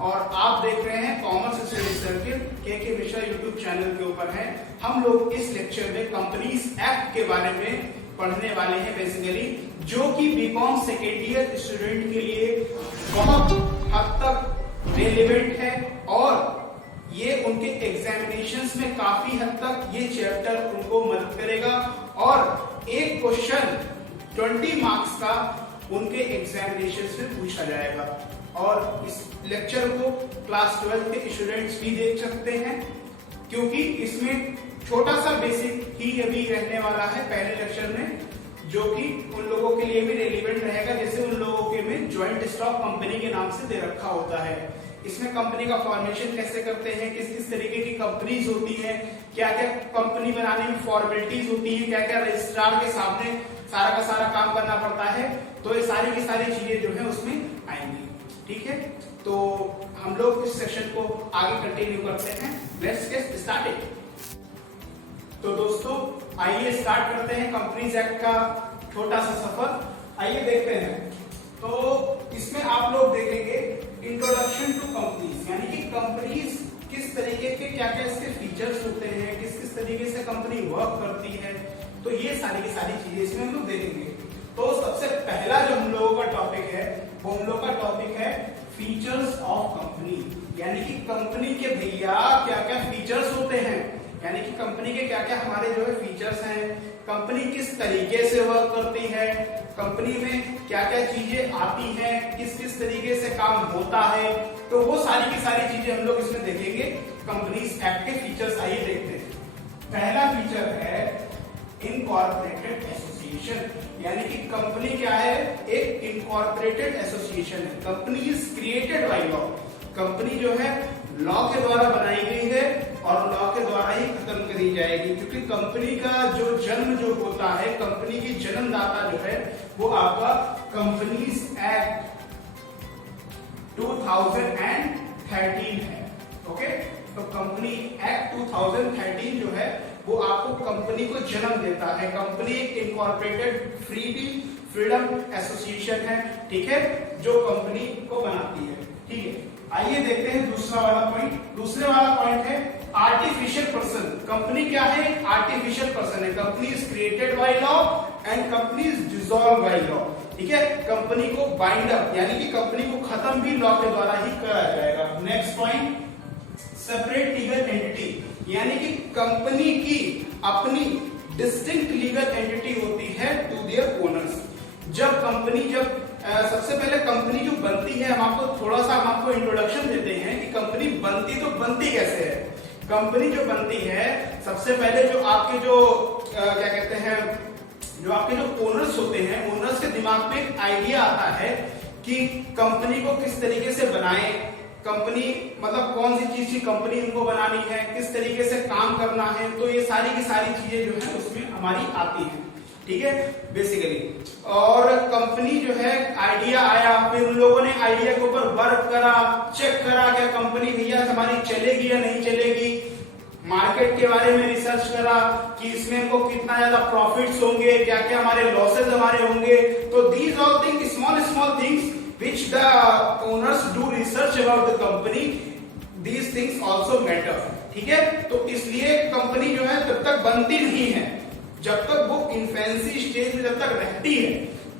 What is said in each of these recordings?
और आप देख रहे हैं कॉमर्स स्टडी सर्किल के मिश्रा यूट्यूब चैनल के ऊपर है। हम लोग इस लेक्चर में कंपनीज एक्ट के बारे में पढ़ने वाले हैं बेसिकली, जो कि बीकॉम सेकेंड ईयर स्टूडेंट के लिए बहुत हद तक रेलेवेंट है और ये उनके एग्जामिनेशंस में काफी हद तक ये चैप्टर उनको मदद करेगा और एक क्वेश्चन 20 मार्क्स का उनके एग्जामिनेशन में पूछा जाएगा। और इस लेक्चर को क्लास 12 के स्टूडेंट्स भी देख सकते हैं, क्योंकि इसमें छोटा सा बेसिक ही अभी रहने वाला है पहले लेक्चर में, जो कि उन लोगों के लिए भी रेलिवेंट रहेगा जैसे उन लोगों के में ज्वाइंट स्टॉक कंपनी के नाम से दे रखा होता है। इसमें कंपनी का फॉर्मेशन कैसे करते हैं, किस किस तरीके की कंपनीज होती हैं, क्या क्या कंपनी बनाने में फॉर्मेलिटीज होती है, क्या क्या रजिस्ट्रार के सामने सारा का सारा काम करना पड़ता है, तो ये सारी की सारी चीजें जो है उसमें आएंगी। ठीक है, तो हम लोग इस सेशन को आगे कंटिन्यू करते हैं। Let's get started. तो दोस्तों आइए स्टार्ट करते हैं कंपनीज एक्ट का छोटा सा सफर। आइए देखते हैं। तो इसमें आप लोग देखेंगे इंट्रोडक्शन टू कंपनीज, यानी कि कंपनीज किस तरीके के क्या क्या इसके फीचर्स होते हैं, किस किस तरीके से कंपनी वर्क करती है, तो ये सारी की सारी चीजें इसमें हम लोग देखेंगे। तो सबसे पहला जो हम लोगों का टॉपिक है वो हम लोग का टॉपिक है फीचर्स ऑफ कंपनी, यानी कि कंपनी के भैया क्या क्या फीचर्स होते हैं, यानी कि कंपनी के क्या क्या हमारे जो है फीचर्स हैं, कंपनी किस तरीके से वर्क करती है, कंपनी में क्या क्या चीजें आती हैं, किस किस तरीके से काम होता है, तो वो सारी की सारी चीजें हम लोग इसमें देखेंगे। कंपनीज एक्ट के फीचर्स आइए देखते हैं। पहला फीचर है इनकॉर्पोरेटेड एसोसिएशन, यानी कि कंपनी क्या है, एक इनकॉर्पोरेटेड एसोसिएशन है। Company is created by law, company जो है लॉ के द्वारा बनाई गई है और लॉ के द्वारा ही खत्म करी जाएगी, क्योंकि कंपनी का जो जन्म जो होता है, कंपनी की जन्मदाता जो है वो आपका कंपनीज एक्ट 2013 है। ओके, तो कंपनी एक्ट 2013 जो है वो आपको कंपनी को जन्म देता है। कंपनी एक इनकॉर्पोरेटेड फ्रीडम एसोसिएशन है, ठीक है, जो कंपनी को बनाती है। ठीक है, आइए देखते हैं दूसरा वाला पॉइंट। दूसरे वाला पॉइंट है आर्टिफिशियल पर्सन। कंपनी क्या है, आर्टिफिशियल पर्सन है। Company is created by law and company is dissolve by law. ठीक है, कंपनी को बाइंड अप यानी कि कंपनी को खत्म भी लॉ के द्वारा ही करा जाएगा। Next point separate legal entity, यानी कि कंपनी की अपनी डिस्टिंक्ट लीगल एंटिटी होती है टू देयर ओनर्स। जब सबसे पहले कंपनी जो बनती है, हम आपको इंट्रोडक्शन देते हैं कि कंपनी बनती तो बनती कैसे है। कंपनी जो बनती है सबसे पहले जो आपके जो क्या कहते हैं, जो आपके जो ओनर्स होते हैं, ओनर्स के दिमाग में एक आइडिया आता है कि कंपनी को किस तरीके से बनाए, कंपनी मतलब कौन सी चीज की कंपनी उनको बनानी है, किस तरीके से काम करना है, तो ये सारी की सारी चीजें जो है उसमें हमारी आती हैं। ठीक है, बेसिकली। और कंपनी जो है आइडिया आया, फिर उन लोगों ने आइडिया के ऊपर वर्क करा, चेक करा क्या कंपनी भैया हमारी चलेगी या नहीं चलेगी, मार्केट के बारे में रिसर्च करा कि इसमें हमको कितना ज्यादा प्रॉफिट्स होंगे, क्या क्या हमारे लॉसेज हमारे होंगे। तो these all things, small things which the owners do research about the company, these things also matter। ठीक है, तो इसलिए कंपनी जो है तब तक बनती नहीं है, जब तक वो इन्फेंसी स्टेज में जब तक रहती है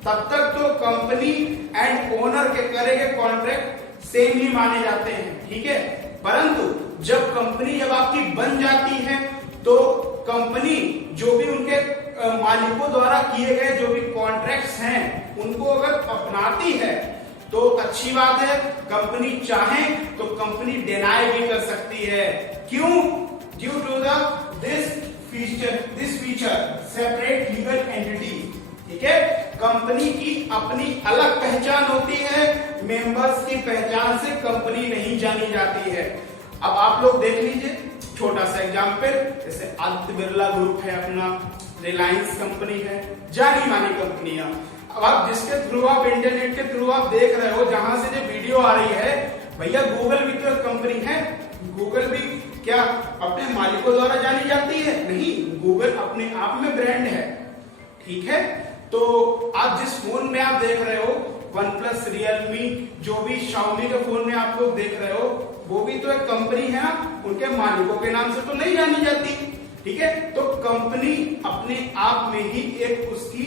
तब तक तो कंपनी एंड ओनर के करे गए कॉन्ट्रैक्ट सेम ही माने जाते हैं। ठीक है, परंतु जब कंपनी जब आपकी बन जाती है तो कंपनी जो भी उनके मालिकों द्वारा किए गए जो भी कॉन्ट्रैक्ट्स हैं उनको अगर अपनाती है तो अच्छी बात है। कंपनी चाहे तो कंपनी डिनाई भी कर सकती है। क्यों? Due to this feature separate legal entity. ठीक है, कंपनी की अपनी अलग पहचान होती है, मेंबर्स की पहचान से कंपनी नहीं जानी जाती है। अब आप लोग देख लीजिए छोटा सा एग्जाम्पल, जैसे आदित्य बिरला ग्रुप है अपना, रिलायंस कंपनी है, जानी मानी कंपनियां। अब आप जिसके थ्रू आप इंटरनेट के थ्रू आप देख रहे हो, जहां से जो वीडियो आ रही है, भैया गूगल भी तो एक कंपनी है। गूगल भी क्या अपने मालिकों द्वारा जानी जाती है? नहीं, गूगल अपने आप में ब्रांड है। ठीक है, तो आप जिस फोन में आप देख रहे हो वन प्लस, रियलमी, जो भी Xiaomi के फोन में आप लोग देख रहे हो, वो भी तो एक कंपनी है ना, उनके मालिकों के नाम से तो नहीं जानी जाती। ठीक है, तो कंपनी अपने आप में ही एक उसकी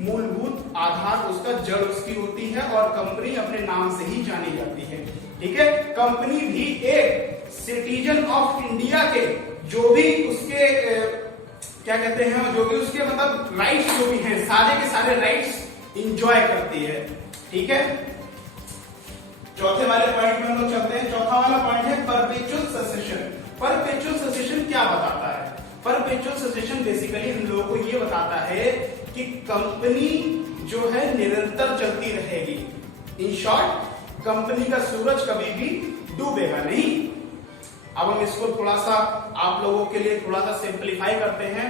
मूलभूत आधार, उसका जड़ उसकी होती है, और कंपनी अपने नाम से ही जानी जाती है। ठीक है, कंपनी भी एक सिटीजन ऑफ इंडिया के जो भी उसके क्या कहते हैं, जो भी उसके मतलब राइट्स जो भी हैं, सारे के सारे राइट्स इंजॉय करती है। ठीक है, चौथे वाले पॉइंट में हम लोग चलते हैं। चौथा वाला पॉइंट है परपेचुअल सक्सेशन। परपेचुअल सक्सेशन क्या बताता है? परपेचुअल सक्सेशन बेसिकली हम लोगों को ये बताता है कि कंपनी जो है निरंतर चलती रहेगी। इन शॉर्ट, कंपनी का सूरज कभी भी डूबेगा नहीं। अब हम इसको थोड़ा सा आप लोगों के लिए थोड़ा सा सिंप्लीफाई करते हैं।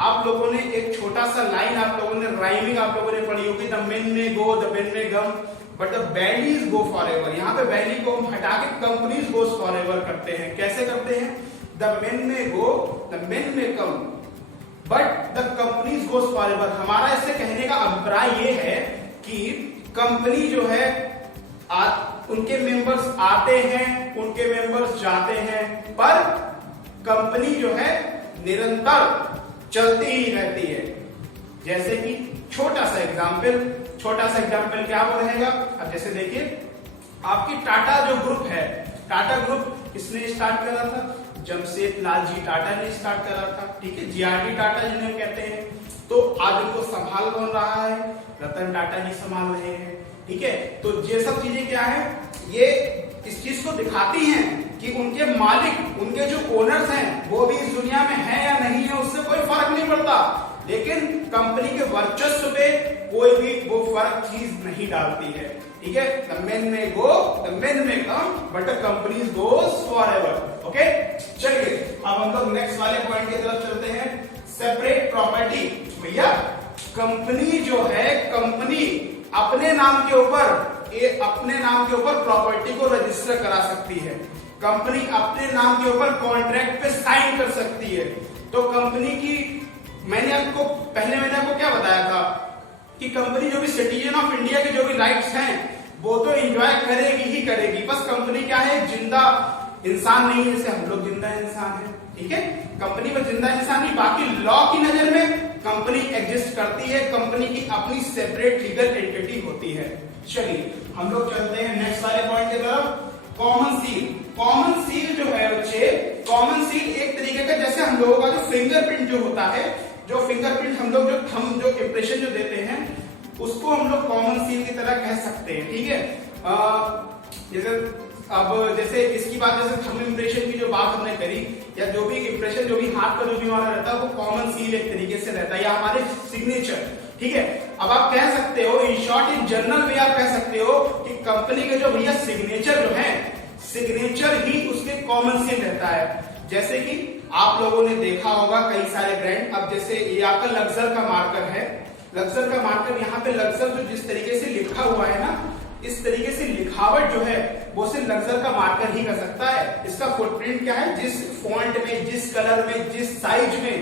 आप लोगों ने एक छोटा सा लाइन, आप लोगों ने राइमिंग आप लोगों ने पढ़ी होगी, द मेन में गो, the men may come, but the valleys go forever. यहाँ पे वैली को हम हटा के कंपनीज गोज फॉर एवर करते हैं। कैसे करते हैं? द मेन में गो, the men may come, but the companies goes forever. हमारा इससे कहने का अभिप्राय ये है कि कंपनी जो है उनके मेंबर्स आते हैं, उनके मेंबर्स जाते हैं, पर कंपनी जो है निरंतर चलती ही रहती है। जैसे कि छोटा सा एग्जांपल क्या वो रहेगा? अब जैसे देखिए, आपकी टाटा जो ग्रुप है, टाटा ग्रुप किसने स्टार्ट करा था? जमशेद लाल जी टाटा ने स्टार्ट करा था। ठीक है, जीआरडी टाटा जिन्हें कहते हैं। तो आज उनको संभाल कौन रहा है? रतन टाटा जी संभाल रहे हैं। ठीक है, तो ये सब चीजें क्या है, ये इस चीज को दिखाती हैं कि उनके मालिक, उनके जो ओनर्स हैं, वो भी इस दुनिया में है या नहीं है, उससे कोई फर्क नहीं पड़ता। लेकिन कंपनी के वर्चस्व पे कोई भी वो फर्क चीज नहीं डालती है। ठीक है, द मेन में गो, the men may come, but the company goes forever. Okay, चलिए अब हम लोग नेक्स्ट वाले पॉइंट की तरफ चलते हैं, सेपरेट प्रॉपर्टी। भैया कंपनी जो है, कंपनी अपने नाम के ऊपर प्रॉपर्टी को रजिस्टर करा सकती है। कंपनी अपने नाम के ऊपर कॉन्ट्रैक्ट पे साइन कर सकती है। तो कंपनी की मैंने आपको क्या बताया था कि कंपनी जो भी सिटीजन ऑफ इंडिया के जो भी राइट्स हैं वो तो एंजॉय करेगी ही करेगी। बस कंपनी क्या है, जिंदा इंसान नहीं है, जैसे हम लोग जिंदा इंसान है। ठीक है, कंपनी में जिंदा इंसान नहीं, बाकी लॉ की नजर में कंपनी एग्जिस्ट करती है। कंपनी की अपनी सेपरेट लीगल एंटिटी होती है। चलिए हम लोग चलते हैं नेक्स्ट वाले पॉइंट की तरफ, कॉमन सील। कॉमन सील जो है बच्चे, कॉमन सील एक तरीके का, जैसे हम लोगों का जो फिंगरप्रिंट जो होता है, जो फिंगरप्रिंट हम लोग जो थंब जो इंप्रेशन जो देते हैं, उसको हम लोग कॉमन सील की तरह कह सकते हैं। ठीक है, जैसे इसकी बात, जैसे थंब इंप्रेशन की जो बात हमने करी, या जो भी इंप्रेशन जो भी हाथ का जो भी हमारा रहता है, वो कॉमन सील एक तरीके से रहता है, या हमारे सिग्नेचर। ठीक है, अब आप कह सकते हो, इन शॉर्ट, इन जनरल में आप कह सकते हो कि कंपनी के जो भैया सिग्नेचर जो है, सिग्नेचर ही उसके कॉमन सील रहता है। जैसे कि आप लोगों ने देखा होगा कई सारे ब्रांड, अब जैसे ये आपका लक्सर का मार्कर है, लक्सर का मार्कर, यहाँ पे लक्सर जो जिस तरीके से लिखा हुआ है ना, इस तरीके से लिखावट जो है वो सिर्फ लक्सर का मार्कर ही कर सकता है। इसका फुटप्रिंट क्या है, जिस फॉन्ट में, जिस कलर में, जिस साइज में,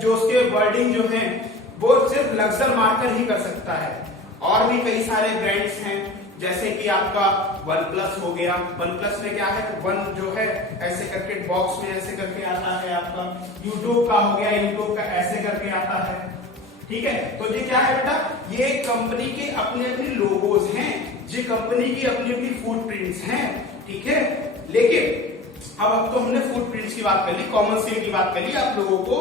जो उसके वर्डिंग जो है, वो सिर्फ लक्सर मार्कर ही कर सकता है। और भी कई सारे ब्रांड्स हैं, जैसे कि आपका वन प्लस हो गया। वन प्लस में क्या है, वन जो है ऐसे करके बॉक्स में ऐसे करके आता है। आपका यूट्यूब का हो गया, यूट्यूब का ऐसे करके आता है। ठीक है, तो ये क्या है बेटा, ये कंपनी के अपने अपने लोगोज हैं, ये कंपनी की अपनी अपनी फुटप्रिंट्स हैं। ठीक है, लेकिन अब तो हमने फुटप्रिंट्स की बात कर ली, कॉमन सील की बात कर ली। आप लोगों को,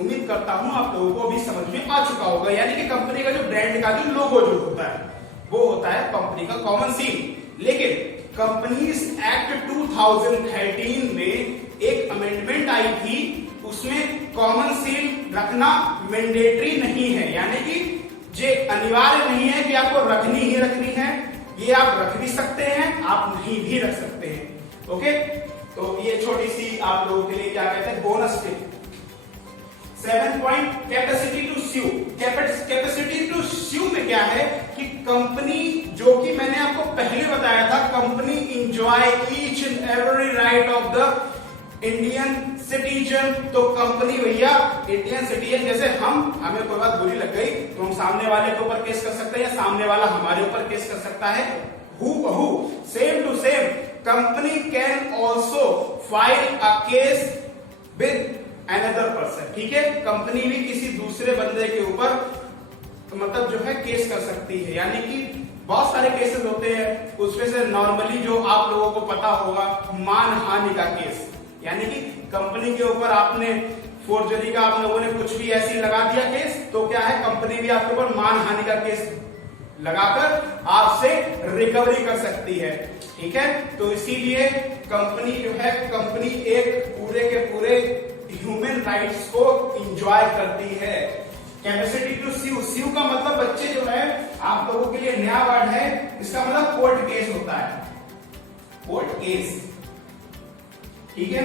उम्मीद करता हूं आप लोगों को अभी समझ में आ चुका होगा, यानी कि कंपनी का जो ब्रांड का जो लोगो जो होता है, वो होता है कंपनी का कॉमन सील। लेकिन कंपनीज एक्ट 2013 में एक अमेंडमेंट आई थी, उसमें कॉमन सील रखना मैंडेटरी नहीं है, यानी कि ये अनिवार्य नहीं है कि आपको रखनी ही रखनी है। ये आप रख भी सकते हैं, आप नहीं भी रख सकते हैं। ओके, तो ये छोटी सी आप लोगों के लिए क्या कहते हैं, bonus tip. 7 point, capacity to sue. Capacity to sue में क्या है कि कंपनी, जो कि मैंने आपको पहले बताया था, company enjoy each and every right of the Indian citizen, तो कंपनी भैया इंडियन सिटीजन, जैसे हमें कोई बात बुरी लग गई तो हम सामने वाले के ऊपर केस कर सकते हैं या सामने वाला हमारे ऊपर केस कर सकता है, हूबहू same to same company can also file a case with another person. ठीक है, कंपनी भी किसी दूसरे बंदे के ऊपर मतलब जो है केस कर सकती है, यानी कि बहुत सारे केसेस होते हैं, उसमें से नॉर्मली जो आप लोगों को पता होगा मानहानि का केस, यानी कि कंपनी के ऊपर आपने फोर्जरी का आप लोगों ने कुछ भी ऐसी लगा दिया केस, तो क्या है कंपनी भी आपके ऊपर मानहानि का केस लगाकर आपसे रिकवरी कर सकती है। ठीक है, तो इसीलिए कंपनी जो है, कंपनी एक पूरे के पूरे ह्यूमन राइट्स को एंजॉय करती है। कैपेसिटी टू स्यू, स्यू का मतलब बच्चे जो है आप लोगों के लिए नया वर्ड है, इसका मतलब कोर्ट केस होता है, कोर्ट केस। ठीक है,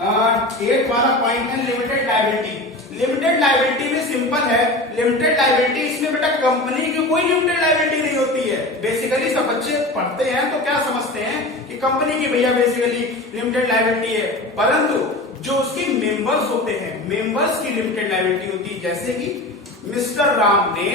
8 वाला पॉइंट है लिमिटेड लायबिलिटी। लिमिटेड लायबिलिटी में सिंपल है, लिमिटेड लायबिलिटी इसमें बेटा कंपनी की कोई लिमिटेड लायबिलिटी नहीं होती है। बेसिकली सब बच्चे पढ़ते हैं तो क्या समझते हैं कि कंपनी की भैया बेसिकली लिमिटेड लायबिलिटी है, परंतु जो उसके मेंबर्स होते हैं, मेंबर्स की लिमिटेड लायबिलिटी होती है। जैसे कि मिस्टर राम ने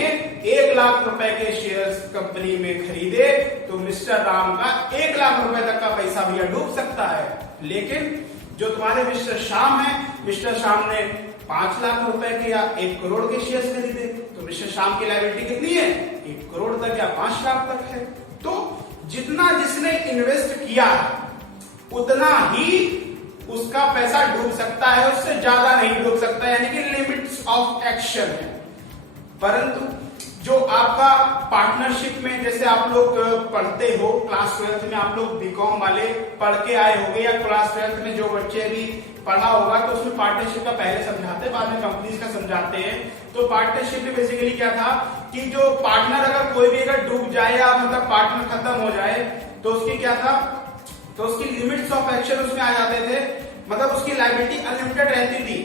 1 लाख रुपए के शेयर्स कंपनी में खरीदे, तो मिस्टर राम का 1 लाख रुपए तक का पैसा भैया डूब सकता है। लेकिन जो तुम्हारे मिस्टर श्याम है, मिस्टर श्याम ने 5 लाख रुपए के या 1 करोड़ के शेयर्स खरीदे, तो मिस्टर श्याम की लायबिलिटी कितनी है, 1 करोड़ तक या 5 लाख तक है। तो जितना जिसने इन्वेस्ट किया उतना ही उसका पैसा डूब सकता है, उससे ज्यादा नहीं डूब सकता, यानी कि लिमिट्स ऑफ एक्शन है। परंतु जो आपका पार्टनरशिप में, जैसे आप लोग पढ़ते हो क्लास 12th में, आप लोग बीकॉम वाले पढ़ के आए होंगे, या क्लास 12th में जो बच्चे भी पढ़ा होगा, तो उसमें पार्टनरशिप का पहले समझाते हैं, बाद में कंपनीज का समझाते हैं। तो पार्टनरशिप में बेसिकली क्या था कि जो पार्टनर अगर कोई भी अगर डूब जाए या मतलब पार्टनर खत्म हो जाए, तो उसकी क्या था, तो उसकी लिमिट्स ऑफ एक्शन उसमें आ जाते थे, मतलब उसकी लायबिलिटी अनलिमिटेड रहती थी।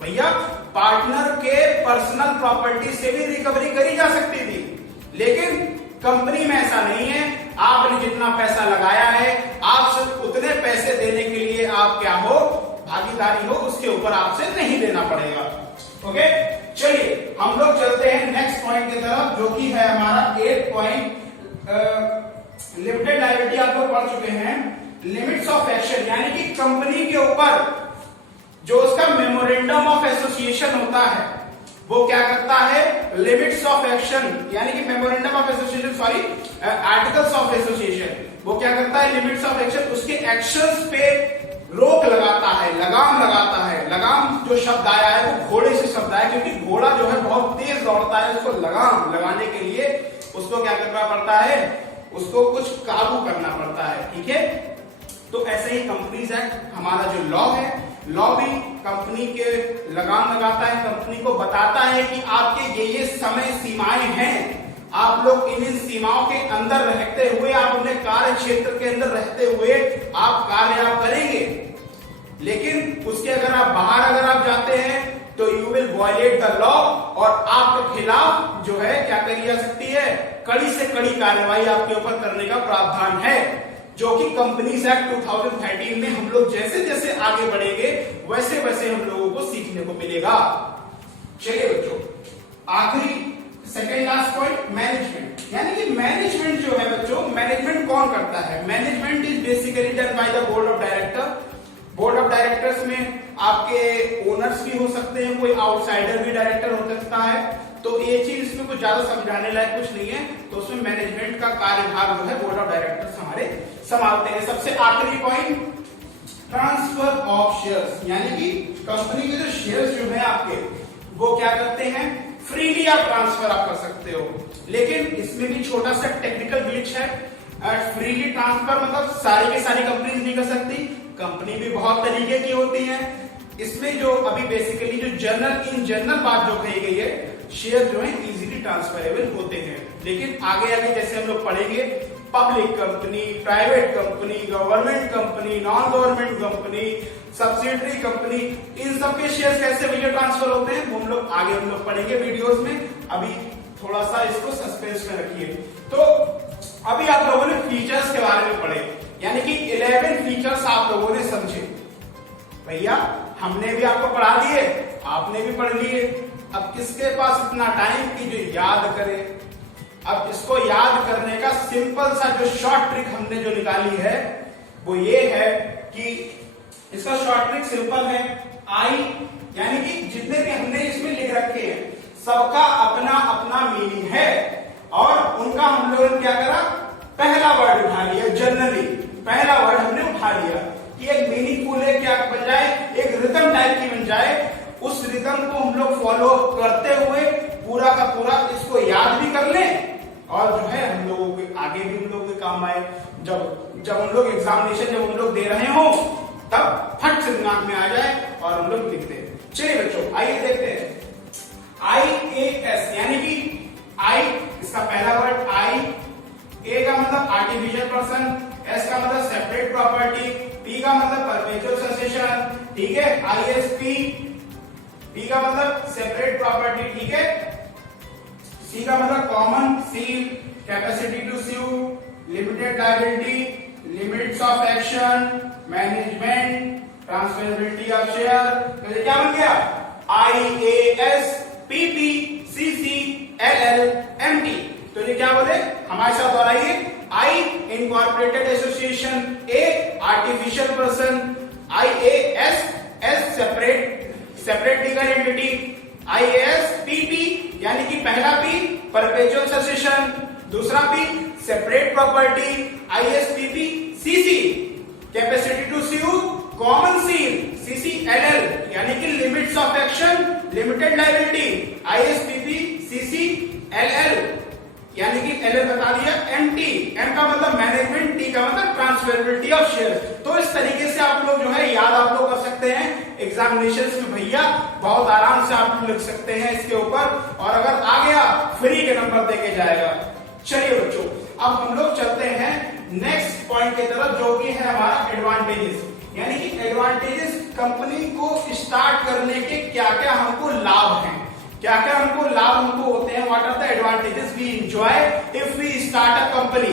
भैया पार्टनर के पर्सनल प्रॉपर्टी से भी रिकवरी करी जा सकती थी, लेकिन कंपनी में ऐसा नहीं है। आपने जितना पैसा लगाया है, आप सिर्फ उतने पैसे देने के लिए आप क्या हो, भागीदारी हो, उसके ऊपर आपसे नहीं देना पड़ेगा। ओके, चलिए हम लोग चलते हैं नेक्स्ट पॉइंट की तरफ, जो कि है हमारा 8 पॉइंट। लिमिटेड लायबिलिटी आप लोग पढ़ चुके हैं। लिमिट्स ऑफ एक्शन, यानी कि कंपनी के ऊपर जो उसका मेमोरेंडम ऑफ एसोसिएशन होता है, वो क्या करता है, लिमिट्स ऑफ एक्शन, यानी कि memorandum of association, sorry articles of association, वो क्या करता है, लिमिट्स ऑफ एक्शन, उसके एक्शंस पे रोक लगाता है, लगाम लगाता है। लगाम जो शब्द आया है वो घोड़े से शब्द आया, क्योंकि घोड़ा जो है बहुत तेज दौड़ता है, उसको लगाम लगाने के लिए उसको क्या करना पड़ता है, उसको कुछ काबू करना पड़ता है। ठीक है, तो ऐसे ही कंपनीज एक्ट हमारा जो लॉ है, लॉ भी कंपनी के लगाम लगाता है, कंपनी को बताता है कि आपके ये समय सीमाएं हैं, आप लोग इन सीमाओं के अंदर रहते हुए, आप अपने कार्य क्षेत्र के अंदर रहते हुए आप कार्य आप करेंगे। लेकिन उसके अगर आप बाहर अगर आप जाते हैं तो you will violate the law, और आपके खिलाफ जो है क्या करी जा सकती है, कड़ी से कड़ी कार्रवाई आपके ऊपर करने का प्रावधान है, जो कि कंपनीज एक्ट 2013 में हम लोग जैसे जैसे आगे बढ़ेंगे वैसे वैसे हम लोगों को सीखने को मिलेगा। चलिए बच्चों, आखिरी सेकेंड लास्ट पॉइंट, मैनेजमेंट, यानी कि मैनेजमेंट जो है बच्चों, मैनेजमेंट कौन करता है, management is basically done by the board of director. Board of directors में आपके ओनर्स भी हो सकते हैं, कोई आउटसाइडर भी डायरेक्टर हो सकता है, तो ये चीज इसमें कुछ ज्यादा समझाने लायक कुछ नहीं है। तो उसमें मैनेजमेंट का कार्यभार जो है बोर्ड ऑफ डायरेक्टर्स हमारे संभालते हैं। सबसे आखिरी पॉइंट, ट्रांसफर ऑफ शेयर्स, यानी कि कंपनी के जो शेयर्स जो है आपके, वो क्या करते हैं, फ्रीली आप ट्रांसफर आप कर सकते हो। लेकिन इसमें भी छोटा सा टेक्निकल ग्लिच है। फ्रीली ट्रांसफर मतलब सारी की सारी कंपनी नहीं कर सकती, कंपनी भी बहुत तरीके की होती है। इसमें जो अभी बेसिकली जो जनरल बात जो कही गई है, शेयर जो है इजीली ट्रांसफरेबल होते हैं। लेकिन आगे आगे जैसे हम लोग पढ़ेंगे, public company, private company, government company, non government company, subsidiary company, इन सब के शेयर कैसे भैया ट्रांसफर होते हैं वो हम लोग आगे हम लोग पढ़ेंगे वीडियोस में। अभी थोड़ा सा इसको सस्पेंस में रखिए। तो अभी आप लोगों ने फीचर्स के बारे में पढ़े, यानी कि 11 फीचर्स आप लोगों ने समझे। भैया हमने भी आपको पढ़ा दिए, आपने भी पढ़ लिए, अब किसके पास इतना टाइम कि जो याद करे। अब इसको याद करने का सिंपल सा जो शॉर्ट ट्रिक हमने जो निकाली है वो ये है कि इसका शॉर्ट ट्रिक सिंपल है। आई यानी कि जितने भी हमने इसमें लिख रखे हैं सबका अपना अपना मीनिंग है और उनका हम लोगों ने क्या करा, पहला वर्ड उठा लिया। जनरली पहला वर्ड हमने उठा लिया कि एक मीनिंगफुल है, क्या बन जाए, एक रिदम टाइप की बन जाए। उस रिदम को हम लोग फॉलो करते हुए पूरा का पूरा इसको याद भी कर लें और जो है हम लोगों के आगे भी हम लोग के काम आए। जब हम लोग एग्जामिनेशन जब हम लोग दे रहे हो तब फट से दिमाग में आ जाए और हम लोग लिखते हैं। चलिए बच्चों आइए देखते हैं। IAS यानी कि आई, इसका पहला वर्ड आई, ए का मतलब आर्टिफिशियल पर्सन, एस का मतलब सेपरेट प्रॉपर्टी, पी का मतलब परपेचुअल सक्सेशन, ठीक है, ISP, पी का मतलब सेपरेट प्रॉपर्टी, ठीक है, सी का मतलब common seal, capacity to sue, limited liability, limits of action, management, transferability of share. तो ये क्या बन गया, IAS, PP, CC, LL, MT। तो ये क्या बोले, हमारे साथ दोहराइए। I incorporated association, a artificial person, IAS, S separate legal entity, IAS, PP यानी कि पहला पी परपेचुअल सक्सेशन, दूसरा P separate property, ISPP, CC capacity to sue, common seal, CCLL यानी कि limits of action, limited liability, ISPP, CCLL यानी कि LL बता दिया, MT, M का मतलब मैनेजमेंट, T का मतलब ट्रांसफरेबिलिटी ऑफ शेयर। तो इस तरीके से आप लोग जो है याद आप लोग कर सकते हैं एग्जामिनेशंस में भैया, बहुत आराम से आप लोग लिख सकते हैं इसके ऊपर, और अगर आ गया फ्री के नंबर देके जाएगा। चलिए बच्चों अब हम लोग चलते हैं नेक्स्ट पॉइंट की तरफ जो कि है हमारा एडवांटेजेस, यानी कि एडवांटेजेस कंपनी को स्टार्ट करने के क्या क्या हमको लाभ हैं, क्या क्या हमको लाभ हमको होते हैं, what are the advantages we enjoy if we start a company.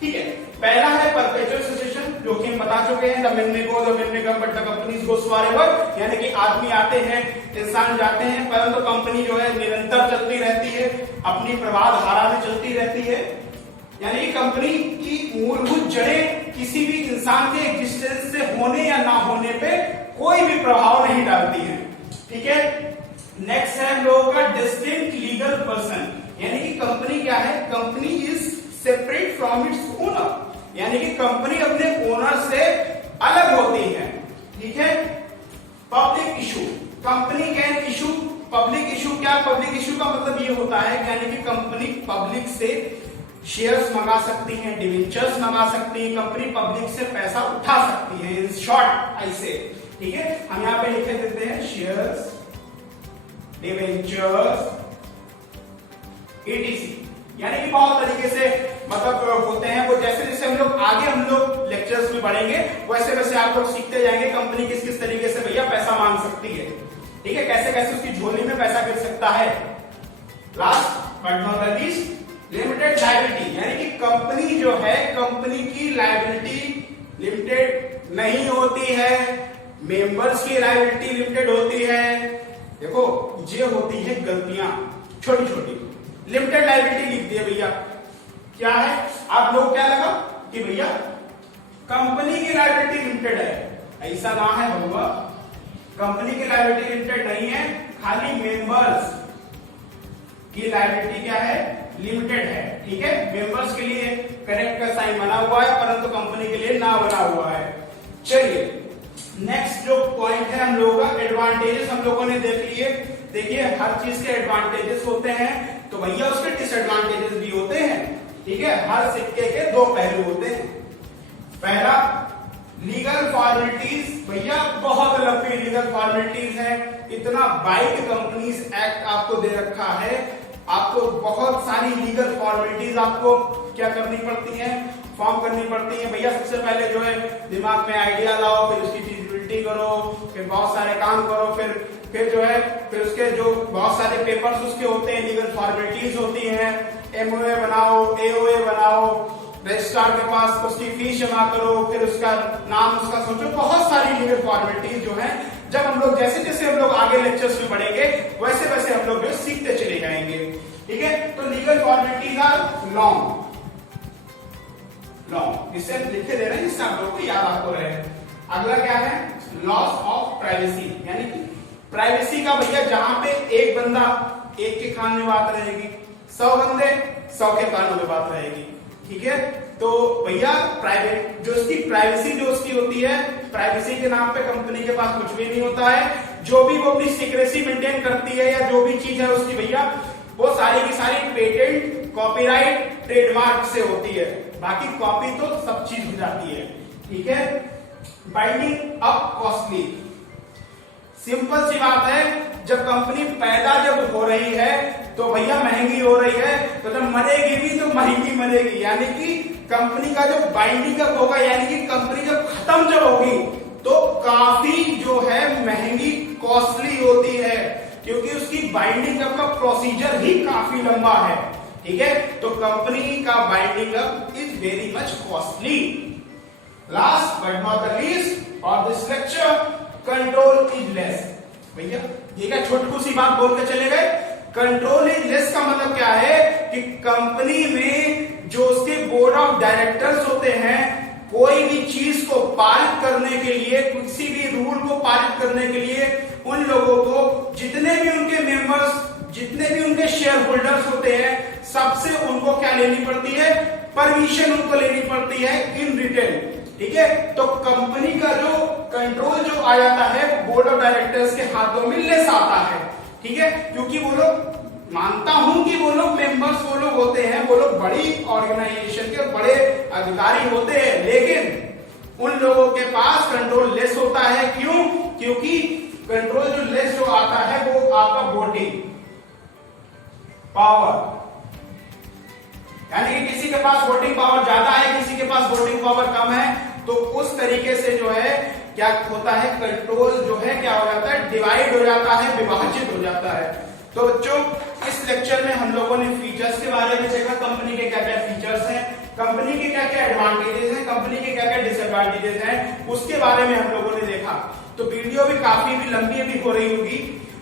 ठीक है, पहला है परपेचुअल सक्सेशन जो कि हम बता चुके हैं, the main may come but the companies goes forever, यानी कि आदमी आते हैं इंसान जाते हैं परंतु कंपनी जो है निरंतर चलती रहती है, अपनी प्रवाह धारा में चलती रहती है, यानी कि कंपनी की मूलभूत जड़ें किसी भी इंसान के एग्जिस्टेंस से होने या ना होने पे कोई भी प्रभाव नहीं डालती है। ठीक है, नेक्स्ट है हम लोगों का डिस्टिंक्ट लीगल पर्सन, यानी कि कंपनी क्या है, company is separate from its owner, यानी कि कंपनी अपने ओनर से अलग होती है। ठीक है, public issue, company can issue public issue, क्या पब्लिक इशू का मतलब ये होता है यानी कि कंपनी पब्लिक से शेयर्स मंगा सकती है, डिवेंचर्स मंगा सकती है, कंपनी पब्लिक से पैसा उठा सकती है, इन शॉर्ट ऐसे। ठीक है, हम यहाँ पे लिखे देते हैं शेयर्स, डिवेंचर्स, ETC, यानी कि बहुत तरीके से मतलब होते हैं वो, जैसे जैसे हम लोग आगे हम लोग लेक्चर्स में बढ़ेंगे वैसे वैसे आप लोग सीखते जाएंगे कंपनी किस किस तरीके से भैया पैसा मांग सकती है। ठीक है, कैसे कैसे उसकी झोली में पैसा गिर सकता है। Last but not the least limited liability, यानी कि कंपनी जो है कंपनी की लायबिलिटी लिमिटेड नहीं होती है, मेंबर्स की लायबिलिटी लिमिटेड होती है। देखो ये होती है गलतियां छोटी छोटी, लिमिटेड लायबिलिटी लिख दिए भैया, क्या है आप लोग क्या लगा कि भैया कंपनी की लायबिलिटी लिमिटेड है, ऐसा ना है भैया, कंपनी की लायबिलिटी लिमिटेड नहीं है, खाली मेंबर्स की लायबिलिटी क्या है, लिमिटेड है। ठीक है, मेंबर्स के लिए करेक्ट का साइन बना हुआ है परंतु कंपनी के लिए ना बना हुआ है। चलिए नेक्स्ट जो पॉइंट है हम लोगों का एडवांटेजेस हम लोगों ने देख लिए। देखिए हर चीज के एडवांटेजेस होते हैं तो भैया उसके डिसएडवांटेजेस भी होते हैं। ठीक है, हर सिक्के के दो पहलू होते हैं। पहला लीगल फॉर्मेलिटीज, भैया बहुत लंबी लीगल फॉर्मेलिटीज है, इतना बाइक कंपनीज एक्ट आपको दे रखा है, आपको बहुत सारी लीगल फॉर्मेलिटीज आपको क्या करनी पड़ती है, फॉर्म करनी पड़ती है। भैया सबसे पहले जो है दिमाग में आइडिया लाओ, फिर उसकी फीजिबिलिटी करो, फिर बहुत सारे काम करो, फिर जो है फिर उसके जो बहुत सारे पेपर्स उसके होते हैं, लीगल फॉर्मेलिटीज होती हैं, MOA बनाओ, AOA बनाओ, रजिस्ट्रार के पास उसकी फीस जमा करो, फिर उसका नाम उसका सोचो, बहुत सारी लीगल फॉर्मेलिटीज जो है जब हम लोग जैसे जैसे हम लोग आगे लेक्चर्स में बढ़ेंगे वैसे वैसे हम लोग जो सीखते चले जाएंगे। ठीक है, तो लीगल फॉर्मेलिटीज आर लॉन्ग, जिससे हम लिखे दे रहे हैं, जिससे आप लोगों को याद आपको रहे। अगला क्या है, लॉस ऑफ प्राइवेसी, यानी कि प्राइवेसी का भैया जहां पे एक बंदा एक के कान में बात रहेगी, 100 बंदे 100 के कानों में बात रहेगी। ठीक है, तो भैया प्राइवेट जो उसकी प्राइवेसी जो उसकी होती है, प्राइवेसी के नाम पे कंपनी के पास कुछ भी नहीं होता है। जो भी वो अपनी सीक्रेसी मेंटेन करती है या जो भी चीज है उसकी भैया वो सारी की सारी पेटेंट, कॉपीराइट, ट्रेडमार्क से होती है। बाकी कॉपी तो सब चीज हो जाती है। ठीक है, बाइंडिंग अप कॉस्टली, सिंपल सी बात है, जब कंपनी पैदा जब हो रही है तो भैया महंगी हो रही है, तो जब मरेगी भी तो महंगी मरेगी। यानी कि कंपनी का जो बाइंडिंग अप होगा, यानी कि कंपनी जब खत्म जब होगी तो काफी जो है महंगी, कॉस्टली होती है, क्योंकि उसकी बाइंडिंग अप का प्रोसीजर ही काफी लंबा है। ठीक है, तो कंपनी का binding up is very much costly. Last but not the least और this lecture, control is less. भैया ये क्या छोटकू सी बात बोल के चले गए। कंट्रोल इज लेस का मतलब क्या है कि कंपनी में जो उसके बोर्ड ऑफ डायरेक्टर्स होते हैं, कोई भी चीज को पारित करने के लिए, किसी भी रूल को पारित करने के लिए उन लोगों को, जितने भी उनके मेंबर्स, जितने भी उनके शेयर होल्डर्स होते हैं, सबसे उनको क्या लेनी पड़ती है, परमिशन उनको लेनी पड़ती है इन रिटर्न। ठीक है, तो कंपनी का जो कंट्रोल जो आ जाता है बोर्ड ऑफ डायरेक्टर्स के हाथों में लेस आता है। ठीक है, क्योंकि वो लोग, मानता हूं कि वो लोग मेंबर्स वो लोग होते हैं, वो लोग बड़ी ऑर्गेनाइजेशन के बड़े अधिकारी होते हैं, लेकिन उन लोगों के पास कंट्रोल लेस होता है। क्यों? क्योंकि कंट्रोल जो लेस जो आता है वो आपका वोटिंग पावर, यानी कि किसी के पास वोटिंग पावर ज्यादा है, किसी के पास वोटिंग पावर कम है, तो उस तरीके से जो है क्या होता है, कंट्रोल जो है क्या हो जाता है, डिवाइड हो जाता है, विभाजित हो जाता है। तो बच्चों इस लेक्चर में हम लोगों ने फीचर्स के बारे में देखा, कंपनी के क्या क्या फीचर्स हैं, कंपनी के क्या क्या एडवांटेजेस हैं, कंपनी के क्या क्या डिसएडवांटेजेस हैं, उसके बारे में हम लोगों ने देखा। तो वीडियो भी काफी भी लंबी भी हो रही होगी,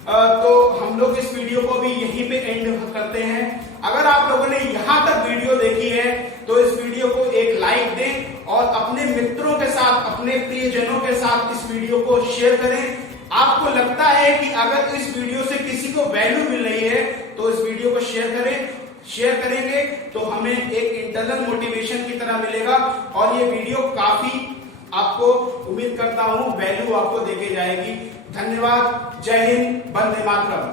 तो हम लोग इस वीडियो को भी यहीं पे एंड करते हैं। अगर आप लोगों ने यहां तक वीडियो देखी है तो इस वीडियो को एक लाइक दें और अपने मित्रों के साथ, अपने प्रियजनों के साथ इस वीडियो को शेयर करें। आपको लगता है कि अगर इस वीडियो से किसी को वैल्यू मिल रही है तो इस वीडियो को शेयर करें। शेयर करेंगे तो हमें एक इंटरनल मोटिवेशन की तरह मिलेगा और ये वीडियो काफी, आपको उम्मीद करता हूं वैल्यू आपको देके जाएगी। धन्यवाद, जय हिंद, वंदे मातरम।